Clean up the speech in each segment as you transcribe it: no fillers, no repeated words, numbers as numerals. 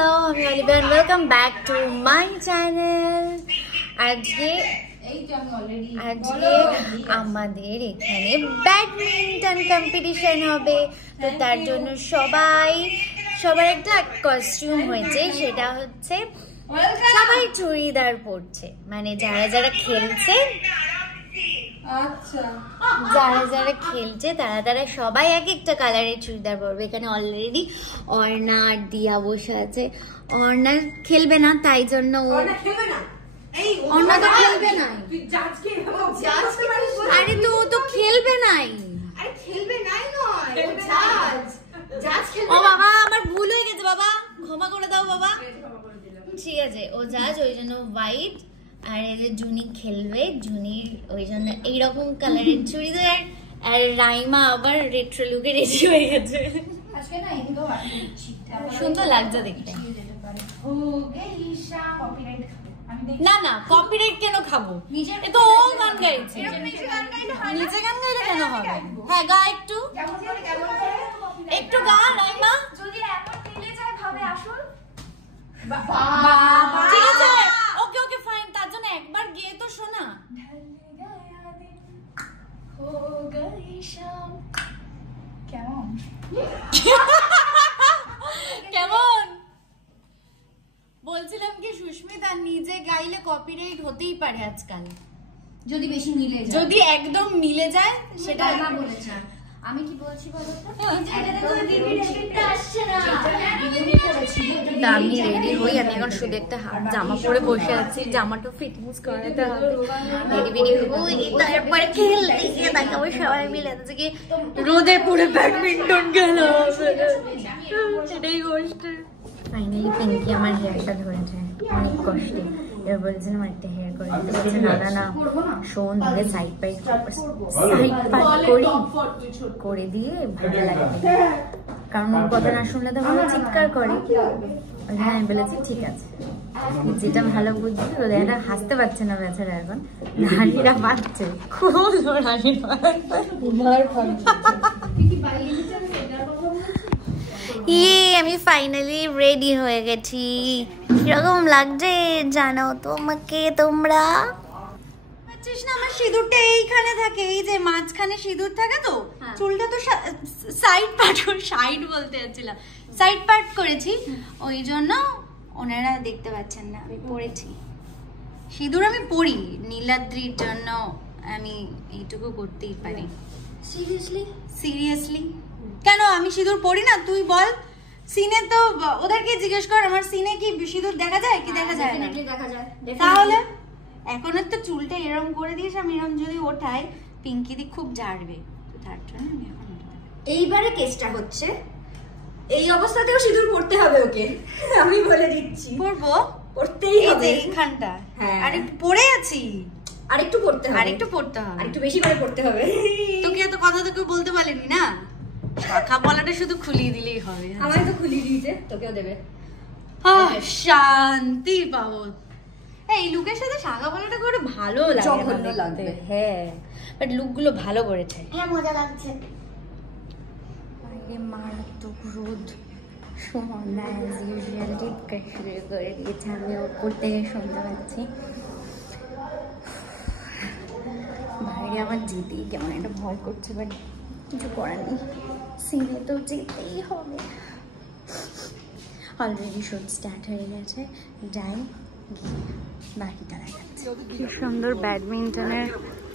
Hello, আমি Olivia and welcome back to my channel. আজকে আমাদের এখানে ব্যাডমিন্টন কম্পিটিশন হবে। তো তার জন্য সবার একটা কস্টিউম হয়েছে, সেটা হচ্ছে সবাই চুড়িদার পরছে। মানে যারা যারা খেলছে তারা সবাই এক একটা কালারের চুড়িদার পরবে। এখানে অলরেডি অর্ণা আর দিয়া বসে আছে। অর্ণা খেলবে না, তাই জন্য অর্ণা তো খেলবে না। আরে তো ও তো খেলবে নাই। ও বাবা, আমার ভুল হয়ে গেছে বাবা, ক্ষমা করে দাও বাবা। ঠিক আছে, ও জাজ, ওই জন্য হোয়াইট। আর এই যে জুনি খেলবে, জুনির ওই জন্য এইরকম কালারের চুড়িদার। আর রাইমা আবার রেট্রো লুকে রেডি হয়ে গেছে। সুন্দর লাগছে দেখতে। না না, কপিরাইট কেন খাবো? তো ও গান গাইছে, নিজে গান গাইলে কেন হবে? হ্যাঁ গা, একটু গা রাইমা। যদি এমন মিলে যায় ভাবে আসল। ঠিক আছে, ওকে ওকে ফাইন। তার জন্য একবার গিয়ে তো শোনা। কেমন বলছিলাম কি, সুস্মিতা নিজে গাইলে কপিরাইট হতেই পারে আজকাল, যদি বেশি মিলে যায়। যদি একদম মিলে যায় সেটা না বলেছে। আমি কি বলছি বলো তো, আমি রেডি হই। আমি এখন শুধু একটা জামা পরে বসে আছি, জামাটা ফিটিংস করাতে হবে। রেডি হই, তারপরে খেলতে সবাই মিলে কি রোদে পুরো ব্যাডমিন্টন খেলা হবে। সেটাই কষ্ট। ফাইনালি পিঙ্কি আমার হেয়ারটা ধরেছে অনেক কষ্টে। এবার বলছিলাম একটা হেয়ার করে দিতে, বলছে না না না শোন, ধরে সাইড পার্ট করে দিয়ে ভালো লাগবে, কারণ ওর কথা না শুনলে তো ভালো চিৎকার করে। হ্যাঁ আমি বলেছি ঠিক আছে, যেটা ভালো বুঝবি। ওদের একটা হাসতে পারছে না বেচারা, এখন হাসিটা পাচ্ছে খুব জোর হাসি। আমি ফাইনালি রেডি হয়ে গেছি। কিরকম লাগছে জানাও তো আমাকে তোমরা। পাচ্ছিস না, আমার সিঁদুরটা এইখানে থাকে, এই যে মাঝখানে সিঁদুর থাকে। তো চুলটা তো সাইড বলতে যাচ্ছিলাম, সাইড পার্ট করেছি, ওই জন্য ওনারা দেখতে পাচ্ছেন না। আমি পরেছি সিঁদুর, আমি পরি নীলাদ্রির জন্য, আমি এইটুকু করতেই পারি। সিরিয়াসলি কেন আমি সিঁদুর পরি না? তুই বল, সিনে তো ওদেরকে জিজ্ঞেস কর, আমার সিনে কি সিঁদুর দেখা যায় কি দেখা যায় না? তাহলে এখন তো চুলটা এরম করে দিয়েছে, আমি এরম যদি ওঠাই পিঙ্কি দি খুব ঝাড়বে, তো তার জন্য আমি এখন এইবারে কেসটা হচ্ছে এই অবস্থাতেও সিঁদুর পড়তে হবে ওকে। আমি বলে দিচ্ছি পড়তেই হবে এইখানটা। হ্যাঁ, আর একটু পড়ে আছি, আরেকটু পড়তে হবে, আরেকটু বেশি করে পড়তে হবে। তোকে এত কথা তো কেউ বলতে পারেনি না, শাখা পলাটা শুধু খুলিয়ে দিলেই হবে। আমায় তো খুলিয়ে দিয়েছে, তোকেও দেবে। শান্তি পাবো। এই লুকের সাথে শাখা পলাটা করে ভালো লাগবে। হ্যাঁ, বাট লুক গুলো ভালো করেছে। হ্যাঁ মজা লাগছে। বাইরে মারাত্মক রোদ, সোমনা অ্যাজ ইউজুয়াল টিপকার শুরু করে দিয়েছে। আমি ওপর থেকে শুনতে পাচ্ছি। বাইরে আমার যেতেই কেমন একটা ভয় করছে, বাট কিছু করার নেই, সিনে তো যেতেই হবে। অলরেডি শুট স্টার্ট হয়ে গেছে, যাই গিয়ে বাকিটা দেখাচ্ছে। কি সুন্দর ব্যাডমিন্টনের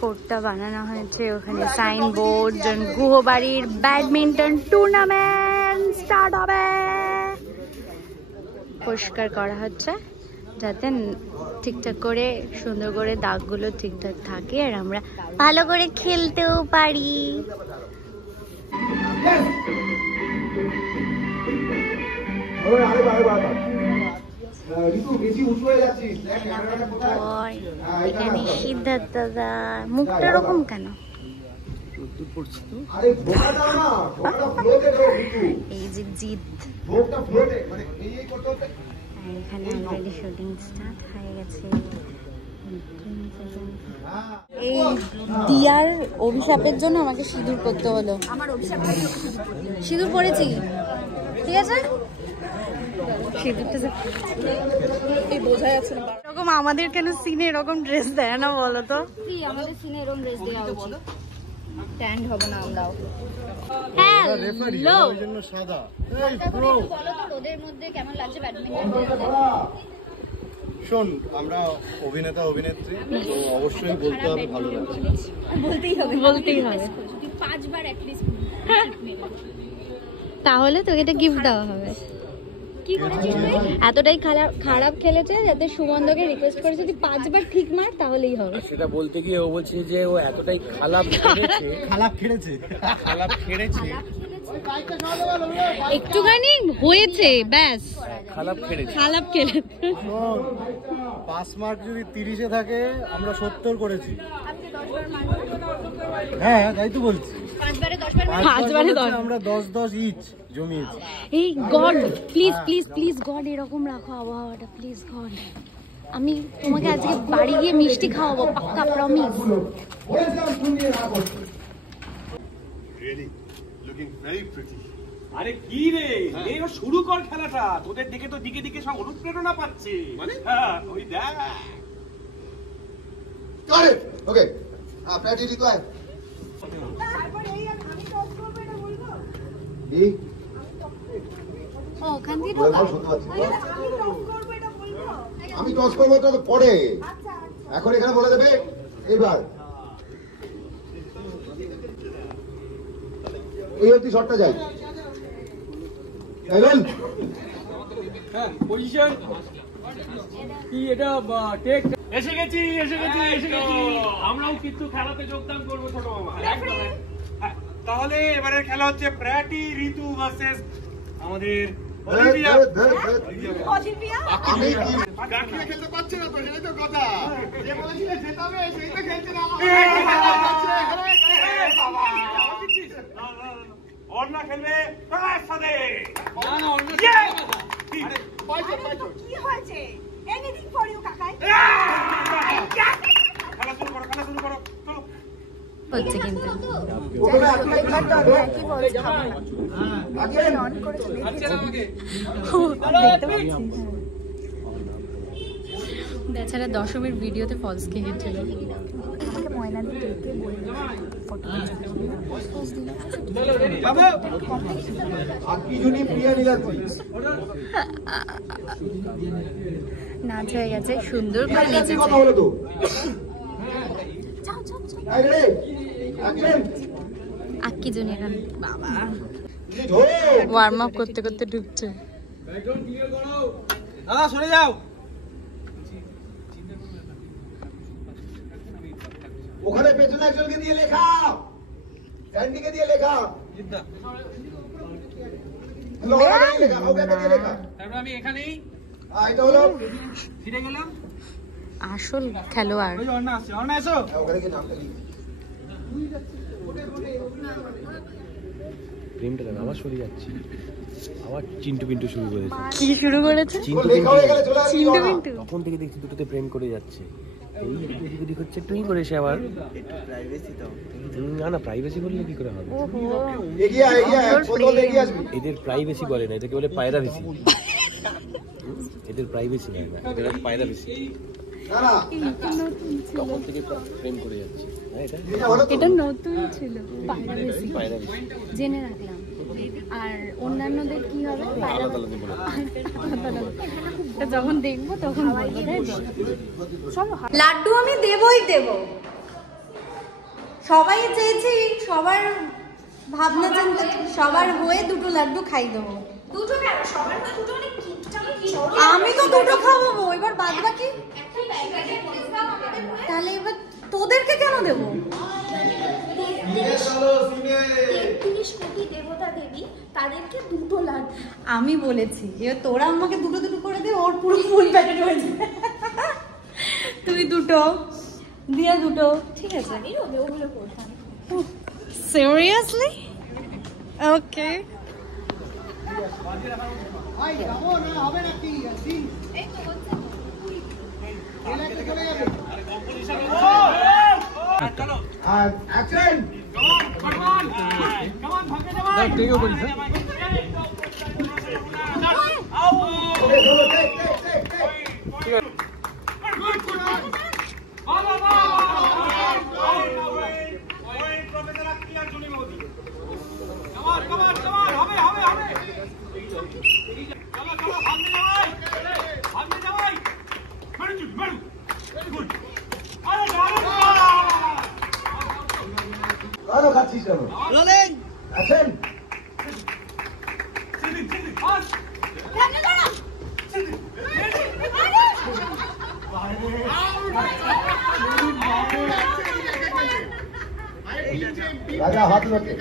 কোর্টটা বানানো হয়েছে। ওখানে সাইনবোর্ড, গুহবাড়ির ব্যাডমিন্টন টুর্নামেন্ট স্টার্ট হবে। পরিষ্কার করা হচ্ছে যাতে ঠিকঠাক করে সুন্দর করে দাগগুলো ঠিকঠাক থাকে, আর আমরা ভালো করে খেলতেও পারি। এখানে সিদ্ধার্থ দাদা, মুখটা এরকম কেন? এই যে জিৎ, এখানে অলরেডি শুটিং স্টার্ট হয়ে গেছে। এই দিয়ার অভিশাপের জন্য আমাকে সিঁদুর করতে হলো। আমার অভিশাপ সিঁদুর পরেছি, ঠিক আছে। এরকম আমাদের কেন সিনে এরকম ড্রেস দেয় না বলো তো? আমাদের সিনে এরকম ড্রেস দেওয়া উচিত, ট্যান্ড হবে না আমরাও। হ্যালো, রোদের মধ্যে কেমন লাগছে ব্যাডমিন্টন? শোন, আমরা অভিনেতা অভিনেত্রী, তো অবশ্যই বলতে হবে ভালো লাগছে। বলতেই হবে। 5 বার অ্যাটলিস্ট তাহলে তোকে এটা গিফট দেওয়া হবে। কি করেছিস তুই? এতটাই খারাপ খেলেছে যাতে সুমন্দকে রিকোয়েস্ট করেছে যদি 5 বার ঠিক মার তাহলেই হবে। সেটা বলতে গিয়ে ও বলছে যে ও এতটাই খারাপ খেলেছে একটুখানি হয়েছে ব্যাস, খারাপ খেলেছে। 5 মার্ক যদি 30-এ থাকে, আমরা 70 করেছি। হ্যাঁ, তাই তো বলছি। 5 বারে 10 বার 5 বারে 10 আমরা 10-10 ইচ জমিয়েছি। এই গড, প্লিজ গড এরকম রাখো আবহাওয়াটা, প্লিজ গড। আমি তোমাকে আজকে বাড়ি গিয়ে মিষ্টি খাওয়াবো, পাক্কা প্রমিস। আরে কি রে, এই শুরু কর খেলাটা। তোদের দিকে তো দিকে দিকে সব অনুপ্রেরণা পাচ্ছে। মানে ওই দেখ। ওকে, আপনার ডিউটি তো আছে। আমি টস করবো তো পরে, এখন এখানে বলে দেবে। এবার এই অবধি শটটা যায়। পজিশন কি এটা? টেক। এসে গেছি। আমরাও কিন্তু খেলাতে যোগদান করবো ছোট মামা। তাহলে এবারের খেলা হচ্ছে প্র্যাটি ঋতু ভার্সেস আমাদের অলিভিয়া। খেলতে পারছে না তো, সেটাই তো কথা। যে বলেছিলে জেতাবে, সেই তো খেলছে না। অর্ণা খেলবে তার সাথে। কি হয়েছে? এনিথিং ফর ইউ কাকাই। খেলা শুরু করো। হচ্ছে কিন্তু বেচারা দশমীর ভিডিওতে ফলস খেয়েছিল। নাচ হয়ে গেছে, সুন্দর করে নেচেছে। আক্কি জুনিয়র বাবা ওয়ার্ম আপ করতে করতে ঢুকছে। দাদা সরে যাও। ওখানে পেছনে একজনকে দিয়ে লেখা, স্যান্ডিকে দিয়ে লেখা। আমি এখানেই এটা হলো ফিরে গেলাম। আসল খেলোয়াড় অর্ণা আসছে। অর্ণা এসো। ওখানে কি নামটা লিখ। প্রেমটা দেখ, আবার সরে যাচ্ছি, আবার চিন্টু পিন্টু শুরু করেছে। কি শুরু করেছে? তখন থেকে দেখছি দুটোতে প্রেম করে যাচ্ছে। এই এদিক ওদিক হচ্ছে, তুই করে সে আবার না প্রাইভেসি বললে কি করে হবে? এদের প্রাইভেসি বলে না, এটাকে বলে পায়রা বেশি। এদের প্রাইভেসি বলে না, এদের পায়রা বেশি। তখন থেকে প্রেম করে যাচ্ছে। এটা নতুন ছিল, পায়রা বেশি জেনে রাখলাম। আর অন্যান্যদের কি হবে যখন দেখবো তখন বলবো, তাই তো? লাড্ডু আমি দেবই দেব, সবাই চেয়েছি, সবার ভাবনা চিন্তা, সবার হয়ে 2টো লাড্ডু খাই দেবো। দুটো কেন? সবার না দুটো, অনেক আমি তো 2টো খাওয়াবো, এবার বাদ বাকি তাহলে এবার তোদেরকে কেন দেবো? 33 কোটি দেবতা দেবী, তাদেরকে 2টো লাড্ডু আমি বলেছি, এবার তোরা আমাকে 2টো করে দে, ওর পুরো ফুল প্যাকেট হয়েছে। তুই 2টো, দিয়া 2টো, ঠিক আছে? আমি ওগুলো করতাম। সিরিয়াসলি? ওকে। আরো খাচ্ছিস কেন? আছেন? রাজা হাত রাখে।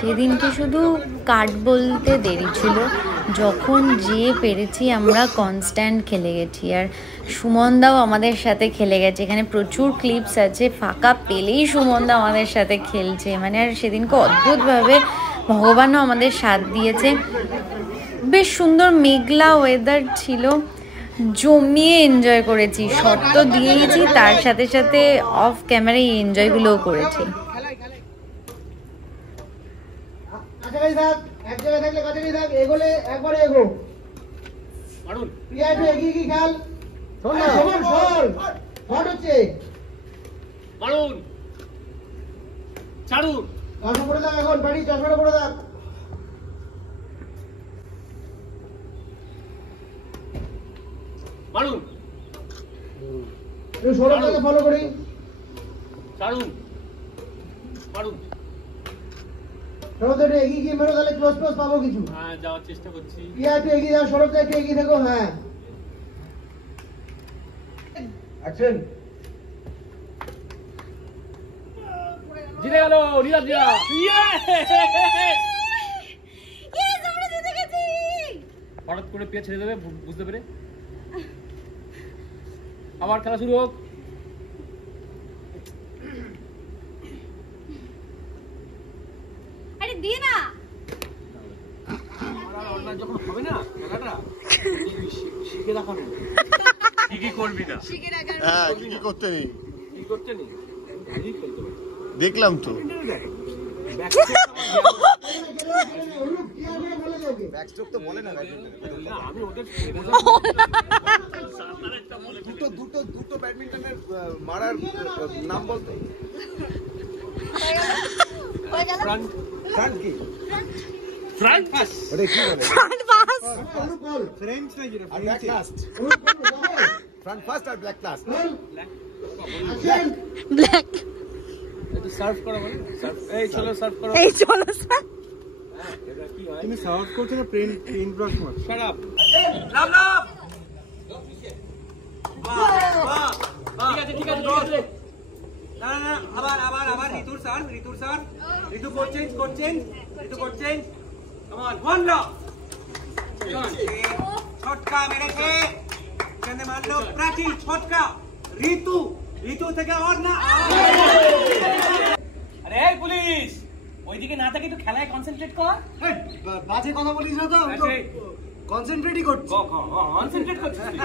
সেদিনকে শুধু কাট বলতে দেরি ছিল, যখন যে পেরেছি আমরা কনস্ট্যান্ট খেলে গেছি। আর সুমনদাও আমাদের সাথে খেলে গেছে, এখানে প্রচুর ক্লিপস আছে, ফাঁকা পেলেই সুমনদা আমাদের সাথে খেলছে। মানে আর সেদিনকে অদ্ভুতভাবে ভগবানও আমাদের সাথ দিয়েছে। বেশ সুন্দর মেঘলা ওয়েদার ছিল, জমিয়ে এনজয় করেছি। শট তো দিয়েইছি, তার সাথে সাথে অফ ক্যামেরায় এই এনজয়গুলোও করেছি। কাছাকাছি থাক, এক জায়গায় থাকলে কাছাকাছি থাক, এগোলে একবারে এগো। প্রিয়া একটু এগিয়ে কি খেল, সমান সর হট হচ্ছে। মারুন ছাড়ুন, চশমা পরে থাক, এখন বাড়ি চশমাটা পরে থাক। মারুন একটু সৌরভটাকে ফলো করি। ছাড়ুন, মারুন। সৌরভ একটু এগিয়ে গিয়ে মেরো, তাহলে ক্লোজ ক্লোজ পাবো কিছু। হ্যাঁ, যাওয়ার চেষ্টা করছি। প্রিয়া একটু এগিয়ে যাও, সৌরভটা একটু এগিয়ে থাকো। হ্যাঁ, অ্যাকশন। জিতে গেল নীরব জিয়া। হঠাৎ করে পেয়ে ছেড়ে দেবে বুঝতে পেরে। আবার খেলা শুরু হোক। আরে দিয়ে না, যখন হবে না খেলাটা শিখে দেখানো। কি কি করবি না, হ্যাঁ, কি কি করতে নেই, কি করতে নেই, দেখলাম তো। ব্যাকস্ট্রোক তো বলে না, আমি ওদের দুটো ব্যাডমিন্টনের মারার নাম বলতো। ফ্রন্ট কি? Front pass. ওটা কি বলে? ফ্রন্ট পাস, ফ্রেঞ্চ না যেটা, আর ব্ল্যাক লাস্ট। ফ্রন্ট ফার্স্ট আর ব্ল্যাক লাস্ট। ব্ল্যাক। একটু সার্ভ করো, মানে সার্ভ। এই চলো সার্ভ করো, এই চলো স্যার। এটা কি হয়? তুমি সার্ভ করছো না পেইন্ট ব্রাশ মার? Shut up. Love love. বাহ ঠিক আছে ঠিক আছে ঠিক আছে। না না, আবার ঋতুর স্যার ঋতু করছেন কাম অন, ওয়ান লাভ। ছটকা মেরেছে, এখানে মারলো প্রাচী, ছটকা ঋতু থেকে আর না। আরে পুলিশ, ওইদিকে না থাকে একটু খেলায় কনসেন্ট্রেট কর। বাজে কথা বলিস না তো, আমি তো কনসেন্ট্রেটই করছি। কনসেন্ট্রেট করছিস তুই?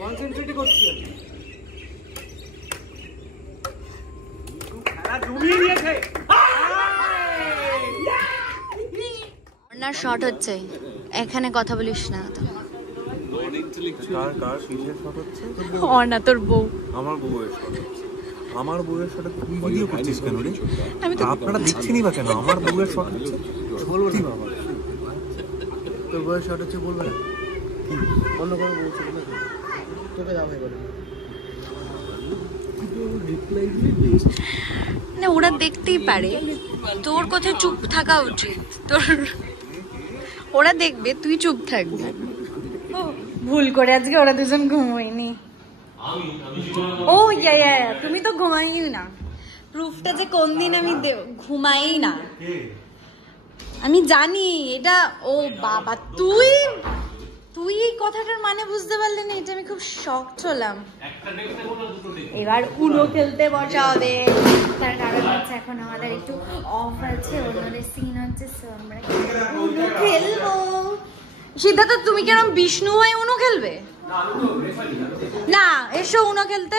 কনসেন্ট্রেটই করছি। খেলা জমিয়ে দিয়েছে। কর্নার শট হচ্ছে, এখানে কথা বলিস না তো। কার কিসের শট হচ্ছে? অর্ণা তোর বউ। আমার বউয়ের শট হচ্ছে। আমার বউয়ের শটে তুই ভিডিও করছিস কেন রে? আমি তো আপনারা দেখছেনই বা কেন? আমার বউয়ের শট হচ্ছে, বলবো না বাবা। তোর বউয়ের শট হচ্ছে, বলবে না কি? অন্য কোনো বলছি না, তোকে জামাই বলে না, ওরা দেখতেই পারে, তোর কথা চুপ থাকা উচিত। তোর ওরা দেখবে, তুই চুপ থাকবি। ভুল করে আজকে ওরা দুজন ঘুমোয়নি। ও ইয়া, তুমি তো ঘুমাই না। প্রুফটা যে কোন দিন আমি ঘুমাই না আমি জানি এটা। ও বাবা, তুই এই কথাটার মানে বুঝতে পারলি না? এটা আমি খুব শকড হলাম। এবার উনো খেলতে বসা হবে, তার কারণ হচ্ছে এখন আমাদের একটু অফ আছে, অন্যদের সিন হচ্ছে, আমরা উনো খেলবো। সিদ্ধার্থ, তুমি কেরম বিষ্ণু হয়ে উনো খেলবে? না, এসো উনো খেলতে।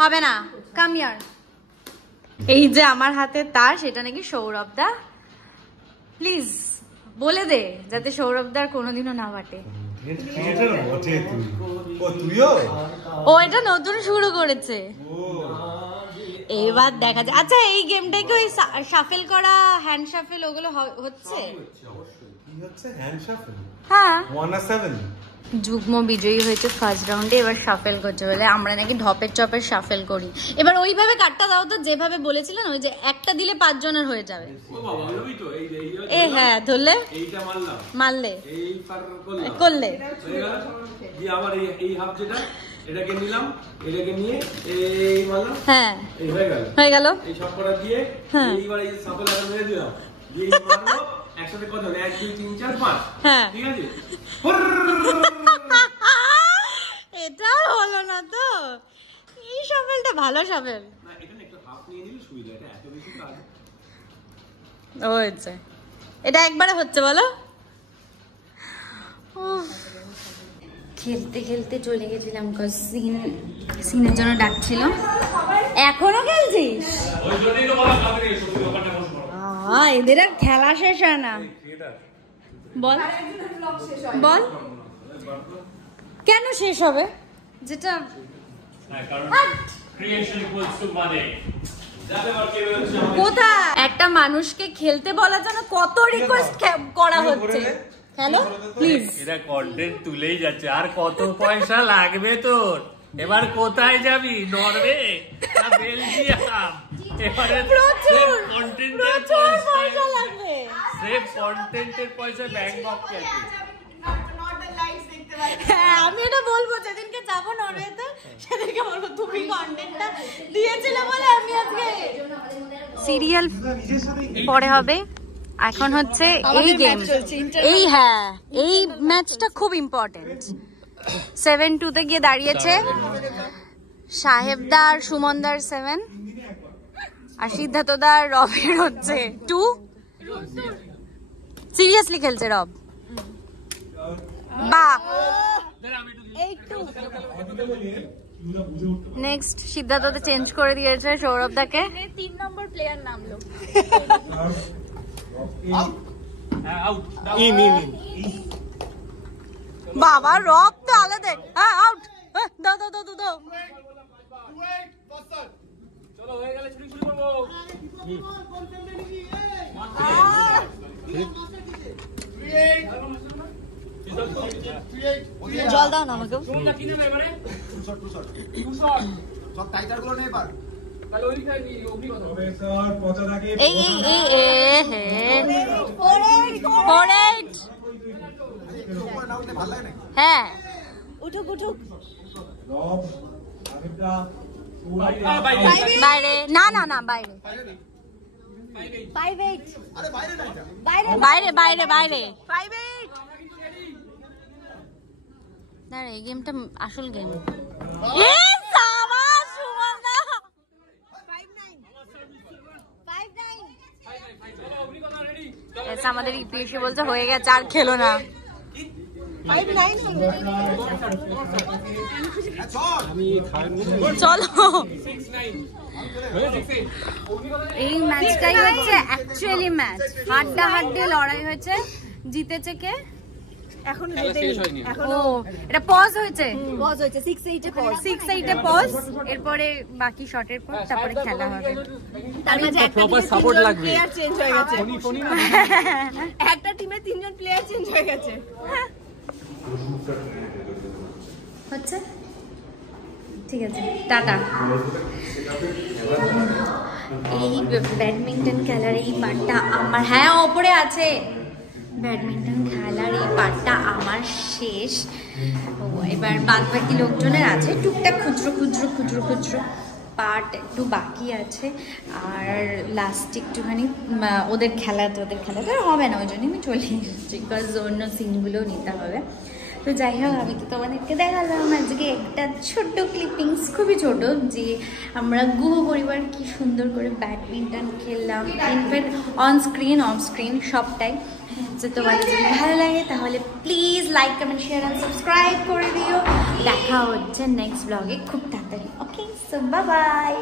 হবে না, কাম হিয়ার। এই যে আমার হাতে তার, সেটা নাকি সৌরভ দা। প্লিজ বলে দে যাতে সৌরভদার কোনোদিনও না বাটে। ও এটা নতুন শুরু করেছে, এবার দেখা যায়। আচ্ছা এই গেমটাকে ওই শাফেল করা, হ্যান্ড শাফেল ওগুলো হচ্ছে? হ্যাঁ, যুগ্ম বিজয়ী হয়েছে ফার্স্ট রাউন্ডে, এবার শাফেল করছে বলে। আমরা নাকি ঢপের চপের শাফেল করি। এবার ওইভাবে কার্ডটা দাও তো যেভাবে বলেছিলেন, ওই যে একটা দিলে 5 জনের হয়ে যাবে। এ হ্যাঁ, ধরলে মারলে করলে আবার এই হাফ যেটা এটাকে নিলাম, এটাকে নিয়ে এই মারলাম, হ্যাঁ এই হয়ে গেল এই সব করা দিয়ে এইবার এই শাফেল আটা মেরে দিলাম, দিয়ে মারলো একসাথে কত হলো 1 2 3 4 5। হ্যাঁ ঠিক আছে, এটা হলো না তো। এই শাফেলটা ভালো শাফেল না, এখানে একটু হাফ নিয়ে নিলে সুবিধা, এটা এত বেশি কাজ হচ্ছে। এটা একবারে হচ্ছে বলো। খেলতে খেলতে চলে গেছিলাম, সিনের জন্য ডাকছিল। এখনো খেলছিস? এদের আর খেলা শেষ হয় না। বল বল কেন শেষ হবে? যেটা কোথায় একটা মানুষকে খেলতে বলার জন্য কত রিকোয়েস্ট করা হচ্ছে, হ্যালো প্লিজ। এটা কন্টেন্ট তুলেই যাচ্ছে, আর কত পয়সা লাগবে তোর? এবার কোথায় যাবি? নরওয়ে না বেলজিয়াম? এবারে প্রচুর পয়সা লাগবে, সেফ কন্টেন্টের পয়সা ব্যাংকক গেছে। হ্যাঁ আমি এটা বলবো, যেদিনকে যাবো নরওয়েতে সেদিনকে বলবো তুমি কন্টেন্টটা দিয়েছিলে বলে আমি আজকে। সিরিয়াল পরে হবে, এখন হচ্ছে এই গেম। এই হ্যাঁ এই ম্যাচটা খুব ইম্পর্টেন্ট। 7-2 গিয়ে দাঁড়িয়েছে সাহেবদার, সুমনদার 7 আর সিদ্ধার্থদার, রবের হচ্ছে 2। সিরিয়াসলি খেলছে রব। বাহ, নেক্সট সিদ্ধার্থদা চেঞ্জ করে দিয়েছে সৌরভদাকে। 3 নম্বর প্লেয়ার নামলো। বাবা রব তো আলাদা। হ্যাঁ আউট, দাও দাও দাও দাও। চলো হয়ে গেলে ছুটি শুরু করবো। জল দাও না আমাকে। এই হ্যাঁ উঠুক উঠুক বাইরে। না না না বাইরে বাইরে বাইরে বাইরে। না এই গেমটা আসল গেম। আমাদের ইপিএসি বলছে হয়ে গেছে, আর খেলো না। চলো এই ম্যাচটাই হচ্ছে অ্যাকচুয়ালি ম্যাচ, হাড্ডাহাড্ডি লড়াই হয়েছে। জিতেছে কে? এখন এটা পজ হয়েছে, 6-8 পজ। এরপরে বাকি শটের পর তারপরে খেলা হবে। তার মাঝে একটা প্লেয়ার চেঞ্জ হয়ে গেছে, একটা টিমে 3 জন প্লেয়ার চেঞ্জ হয়ে গেছে। হচ্ছে ঠিক আছে, টাটা। এই ব্যাডমিন্টন খেলার এই পার্টটা আমার, হ্যাঁ ওপরে আছে, ব্যাডমিন্টন খেলার এই পার্টটা আমার শেষ। এবার বাদ বাকি লোকজনের আছে টুকটাক খুচরো খুচরো খুচরো খুচরো পার্ট একটু বাকি আছে। আর লাস্ট একটুখানি ওদের খেলাতে হবে না, ওই জন্যই আমি চলে এসেছি, বিকজ অন্য সিনগুলোও নিতে হবে। তো যাই হোক, আমি তো তোমাদেরকে দেখালাম আজকে একটা ছোট্ট ক্লিপিংস, খুবই ছোট, যে আমরা গুহ পরিবার কি সুন্দর করে ব্যাডমিন্টন খেললাম, in fact on screen off screen সবটাই। যে তোমাদের যদি ভালো লাগে তাহলে please like comment share and subscribe করে দিও। দেখা হচ্ছে নেক্সট ব্লগে খুব তাড়াতাড়ি। ওকে, সো বাই বাই।